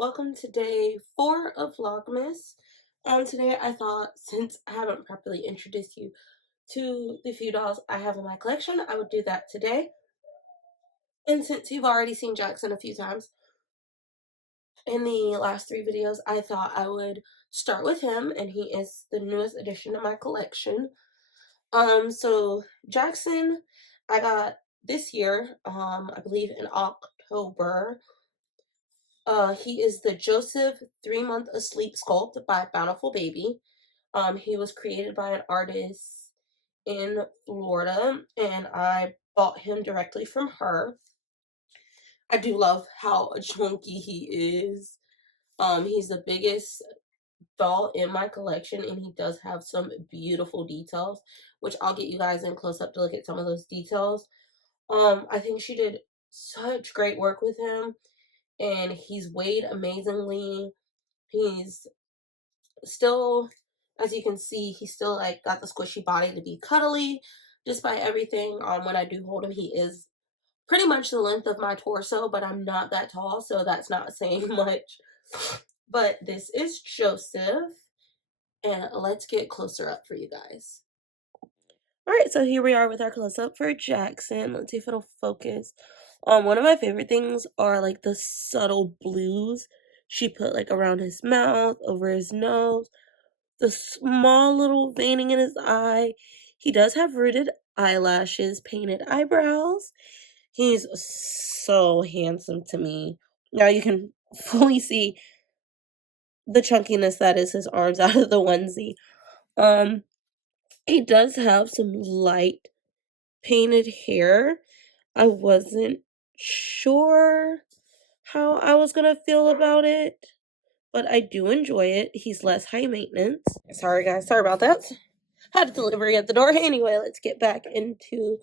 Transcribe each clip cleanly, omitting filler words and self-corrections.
welcome to day 4 of Vlogmas. Today I thought, since I haven't properly introduced you to the few dolls I have in my collection, I would do that today. And since you've already seen Jackson a few times in the last 3 videos, I thought I would start with him, and he is the newest addition to my collection. So Jackson, I got this year, I believe in October. He is the Joseph 3-month asleep sculpt by Bountiful Baby. He was created by an artist in Florida, and I bought him directly from her. I do love how chunky he is. He's the biggest doll in my collection, and he does have some beautiful details, which I'll get you guys in close up to look at some of those details. I think she did such great work with him, and he's weighed amazingly. He's still, as you can see, he's still like got the squishy body to be cuddly despite everything. When I do hold him, he is pretty much the length of my torso, but I'm not that tall, so that's not saying much. But this is Joseph, and let's get closer up for you guys. Alright, so here we are with our close-up for Jackson. Let's see if it'll focus. One of my favorite things are like the subtle blues she put like around his mouth, over his nose, the small little veining in his eye. He does have rooted eyelashes, painted eyebrows. He's so handsome to me. Now you can fully see the chunkiness that is his arms out of the onesie. He does have some light painted hair. I wasn't sure how I was gonna feel about it, but I do enjoy it. He's less high maintenance. Sorry guys, sorry about that. Had a delivery at the door. Anyway, let's get back into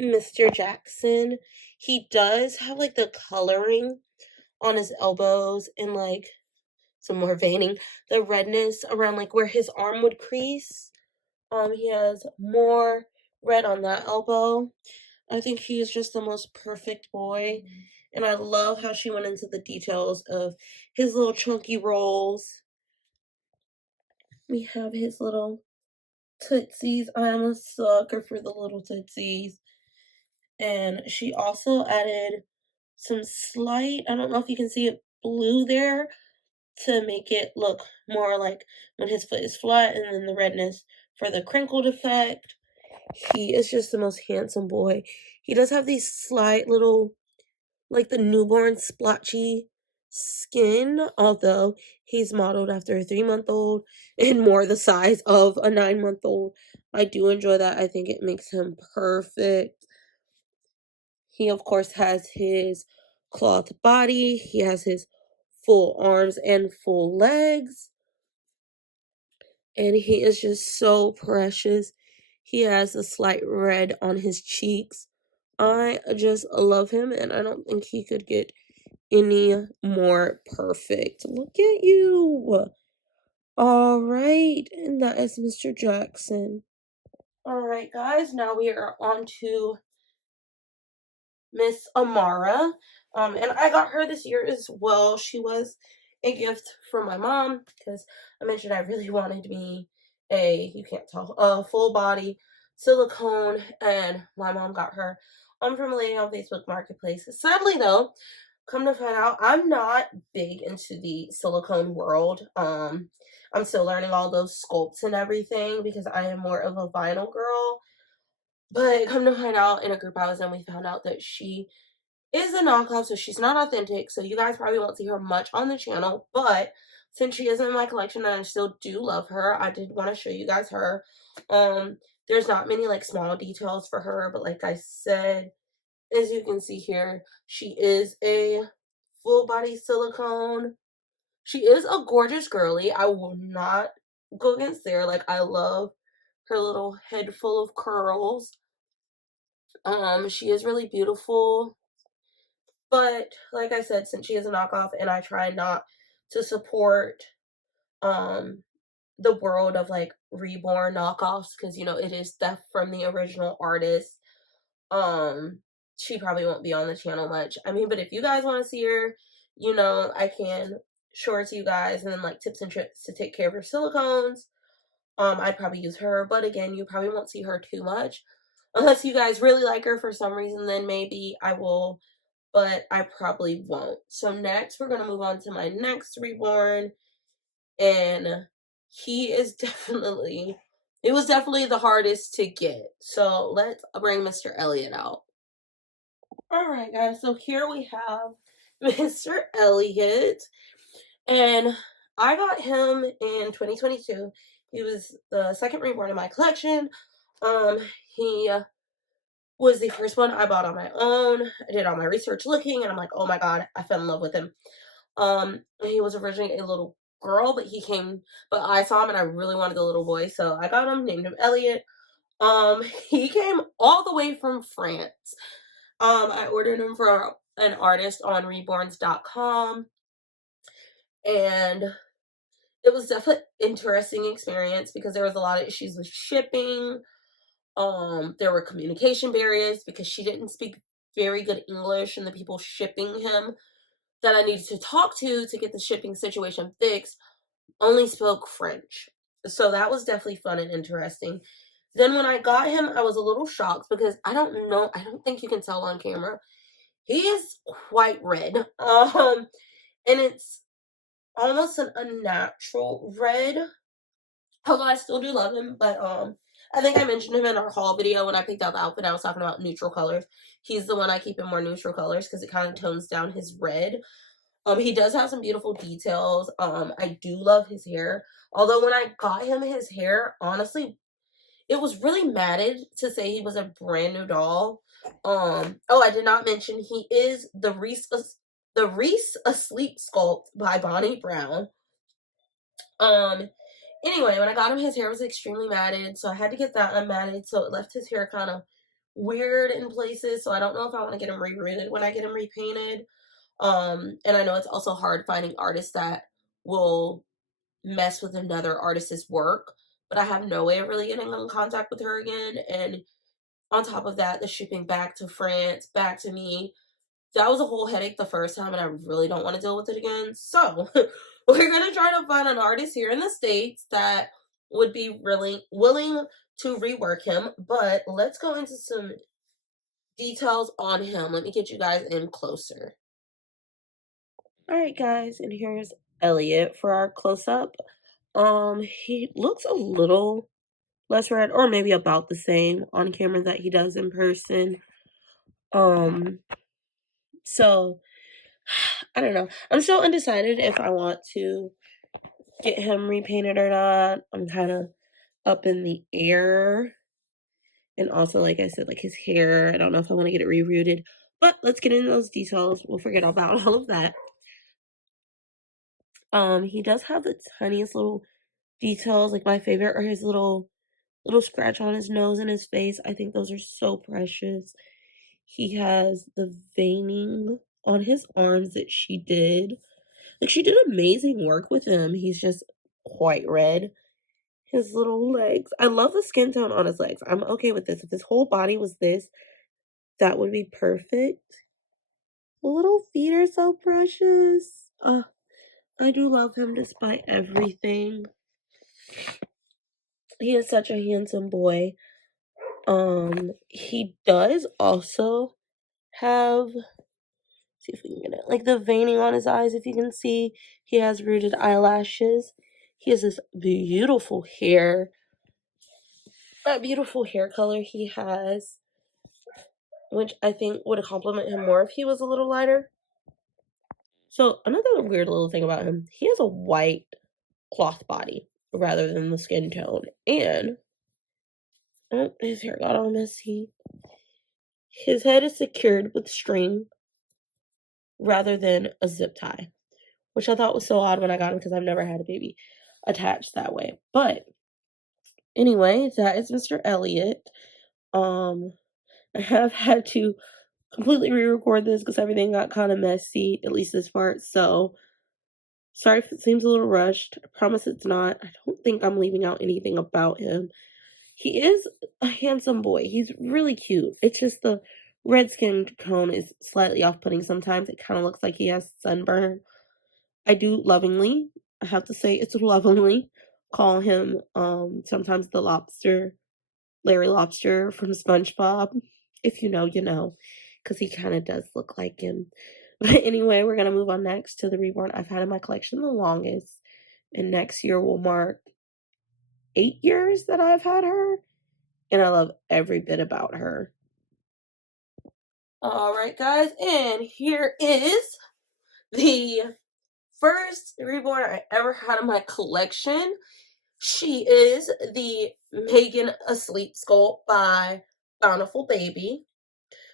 Mr. Jackson. He does have like the coloring on his elbows and like some more veining. The redness around like where his arm would crease. He has more red on that elbow. I think he is just the most perfect boy. And I love how she went into the details of his little chunky rolls. We have his little tootsies. I am a sucker for the little tootsies. And she also added some slight, I don't know if you can see it, blue there to make it look more like when his foot is flat, and then the redness for the crinkled effect. He is just the most handsome boy. He does have these slight little, like the newborn splotchy skin, although he's modeled after a 3-month-old and more the size of a 9-month-old. I do enjoy that. I think it makes him perfect. He, of course, has his cloth body. He has his full arms and full legs. And he is just so precious. He has a slight red on his cheeks. I just love him, and I don't think he could get any more perfect. Look at you. All right, and that is Mr. Jackson. All right, guys, now we are on to Miss Amara. And I got her this year as well. She was a gift from my mom because I mentioned I really wanted me you can't tell, a full body silicone, and my mom got her from a lady on Facebook Marketplace. Sadly though, come to find out, I'm not big into the silicone world. I'm still learning all those sculpts and everything because I am more of a vinyl girl. But come to find out, in a group I was in, we found out that she is a knockoff, so she's not authentic. So you guys probably won't see her much on the channel. But since she is in my collection and I still do love her, I did want to show you guys her. There's not many like small details for her, but like I said, as you can see here, she is a full body silicone. She is a gorgeous girly. I will not go against there. Like, I love her little head full of curls. She is really beautiful. But like I said, since she is a knockoff and I try not to support the world of like Reborn knockoffs, because you know it is theft from the original artist, she probably won't be on the channel much. I mean, but if you guys want to see her, you know, I can short to you guys, and then like tips and tricks to take care of your silicones. I'd probably use her, but again, you probably won't see her too much. Unless you guys really like her for some reason, then maybe I will, but I probably won't. So next, we're going to move on to my next Reborn, and he is definitely, it was definitely the hardest to get. So let's bring Mr. Elliot out. Alright guys, so here we have Mr. Elliot, and I got him in 2022. He was the second Reborn in my collection. He was the first one I bought on my own. I did all my research looking, and I'm like, oh my god, I fell in love with him. He was originally a little girl, but I saw him and I really wanted the little boy, so I got him, named him Elliot. He came all the way from France. I ordered him from an artist on reborns.com, and it was definitely an interesting experience because there was a lot of issues with shipping. There were communication barriers because she didn't speak very good English, and the people shipping him that I needed to talk to get the shipping situation fixed only spoke French. So that was definitely fun and interesting. Then when I got him, I was a little shocked because I don't think you can tell on camera. He is quite red. And it's almost an unnatural red. Although I still do love him, but I think I mentioned him in our haul video when I picked out the outfit. I was talking about neutral colors. He's the one I keep in more neutral colors because it kind of tones down his red. He does have some beautiful details. I do love his hair. Although when I got him, his hair, honestly, it was really matted to say he was a brand new doll. Oh, I did not mention he is the Reese Asleep sculpt by Bonnie Brown. Anyway, when I got him, his hair was extremely matted, so I had to get that unmatted, so it left his hair kind of weird in places, so I don't know if I want to get him re-rooted when I get him repainted. And I know it's also hard finding artists that will mess with another artist's work, but I have no way of really getting in contact with her again, and on top of that, the shipping back to France, back to me, that was a whole headache the first time, and I really don't want to deal with it again. So we're gonna try to find an artist here in the States that would be really willing to rework him. But let's go into some details on him. Let me get you guys in closer. Alright guys, and here's Elliot for our close-up. He looks a little less red, or maybe about the same on camera that he does in person. So I don't know. I'm still undecided if I want to get him repainted or not. I'm kind of up in the air. And also, like I said, like his hair, I don't know if I want to get it rerooted. But let's get into those details. We'll forget about all of that. He does have the tiniest little details. Like my favorite are his little scratch on his nose and his face. I think those are so precious. He has the veining on his arms that she did. Like, she did amazing work with him. He's just quite red. His little legs. I love the skin tone on his legs. I'm okay with this. If his whole body was this, that would be perfect. The little feet are so precious. I do love him despite everything. He is such a handsome boy. He does also have, see if we can get it, like the veining on his eyes, if you can see. He has rooted eyelashes. He has this beautiful hair. That beautiful hair color he has, which I think would complement him more if he was a little lighter. So another weird little thing about him, he has a white cloth body rather than the skin tone. And, oh, his hair got all messy. His head is secured with string rather than a zip tie, which I thought was so odd when I got him because I've never had a baby attached that way. But anyway, that is Mr. Elliot. I have had to completely re-record this because everything got kind of messy, at least this part. So sorry if it seems a little rushed. I promise it's not. I don't think I'm leaving out anything about him. He is a handsome boy. He's really cute. It's just the red skin tone is slightly off-putting sometimes. It kind of looks like he has sunburn. I do lovingly, I have to say it's lovingly, call him sometimes the lobster, Larry Lobster from SpongeBob. If you know, you know, because he kind of does look like him. But anyway, we're going to move on next to the Reborn I've had in my collection the longest. And next year will mark 8 years that I've had her. And I love every bit about her. All right, guys. And here is the first Reborn I ever had in my collection. She is the Megan Asleep sculpt by Bountiful Baby,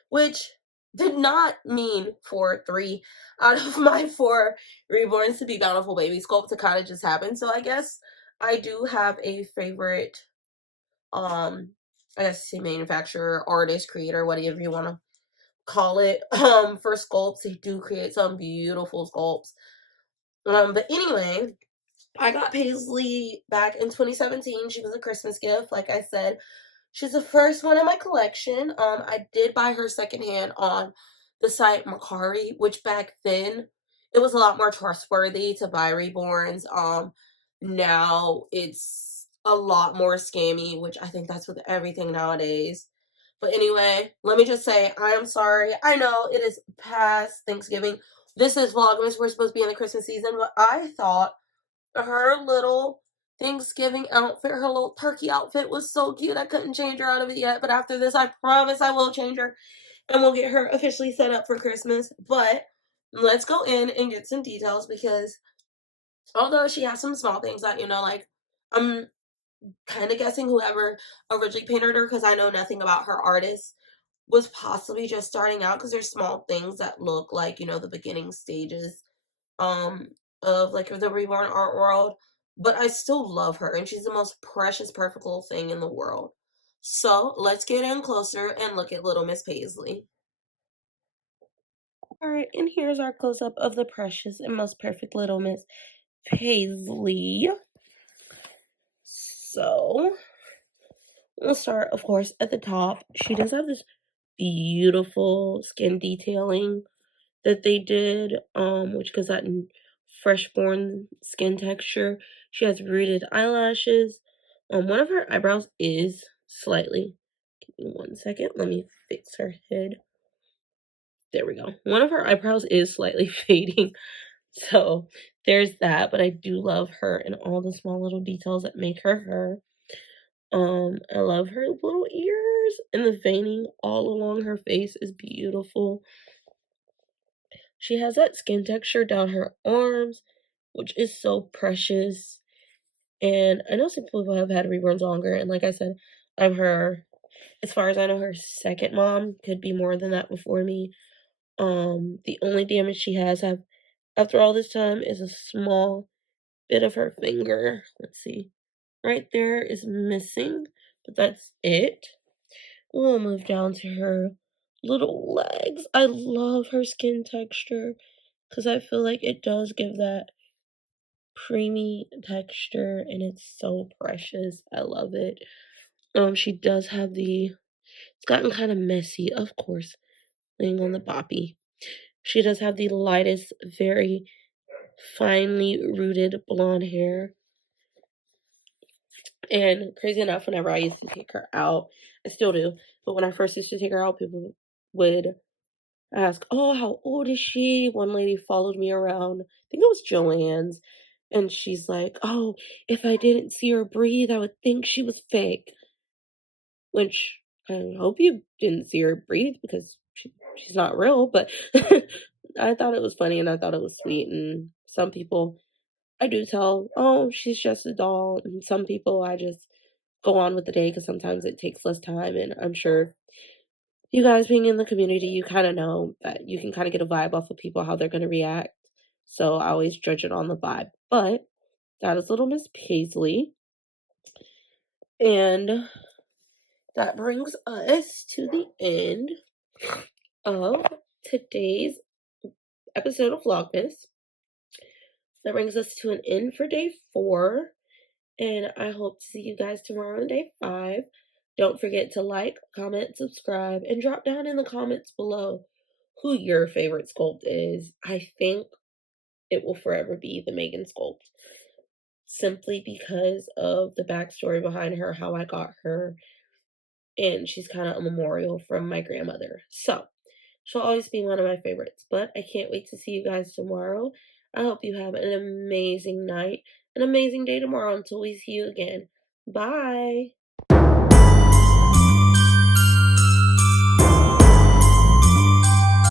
which did not mean for 3 out of my 4 Reborns to be Bountiful Baby sculpts. It kind of just happened. So I guess I do have a favorite, I guess say manufacturer, artist, creator, whatever you want to call it, for sculpts. They do create some beautiful sculpts. But anyway, I got Paisley back in 2017. She was a Christmas gift, like I said. She's the first one in my collection. I did buy her secondhand on the site Mercari, which back then it was a lot more trustworthy to buy Reborns. Now it's a lot more scammy, which I think that's with everything nowadays. But anyway, let me just say I am sorry. I know it is past Thanksgiving. This is Vlogmas. We're supposed to be in the Christmas season, but I thought her little Thanksgiving outfit, her little turkey outfit was so cute. I couldn't change her out of it yet, but after this, I promise I will change her and we'll get her officially set up for Christmas. But let's go in and get some details because although she has some small things that, like, I'm kind of guessing whoever originally painted her, because I know nothing about her artist, was possibly just starting out because there's small things that look like, the beginning stages um of like the Reborn art world, but I still love her and she's the most precious, perfect little thing in the world. So let's get in closer and look at little Miss Paisley. All right, and here's our close up of the precious and most perfect little Miss Paisley. So we'll start, of course, at the top. She does have this beautiful skin detailing that they did, which gives that freshborn skin texture. She has rooted eyelashes. One of her eyebrows is slightly, give me 1 second, let me fix her head. There we go. One of her eyebrows is slightly fading. So there's that, but I do love her and all the small little details that make her her. I love her little ears and the veining all along her face is beautiful. She has that skin texture down her arms, which is so precious. And I know some people have had reborns longer, and like I said, I'm her, as far as I know, her second mom, could be more than that before me. The only damage she has after all this time is a small bit of her finger. Let's see. Right there is missing, but that's it. We'll move down to her little legs. I love her skin texture because I feel like it does give that creamy texture and it's so precious. I love it. She does have it's gotten kind of messy, of course, laying on the boppy. She does have the lightest, very finely rooted blonde hair. And crazy enough, whenever I used to take her out, I still do, but when I first used to take her out, people would ask, "Oh, how old is she?" One lady followed me around, I think it was Joanne's, and she's like, "Oh, if I didn't see her breathe, I would think she was fake." Which I hope you didn't see her breathe because she's not real, but I thought it was funny and I thought it was sweet. And some people I do tell, "Oh, she's just a doll." And some people I just go on with the day because sometimes it takes less time. And I'm sure you guys being in the community, you kind of know that you can kind of get a vibe off of people, how they're going to react. So I always judge it on the vibe. But that is little Miss Paisley. And that brings us to the end of today's episode of Vlogmas. That brings us to an end for day 4. And I hope to see you guys tomorrow on day 5. Don't forget to like, comment, subscribe, and drop down in the comments below who your favorite sculpt is. I think it will forever be the Megan sculpt, simply because of the backstory behind her, how I got her, and she's kind of a memorial from my grandmother. So she'll always be one of my favorites, but I can't wait to see you guys tomorrow. I hope you have an amazing night, an amazing day tomorrow until we see you again. Bye.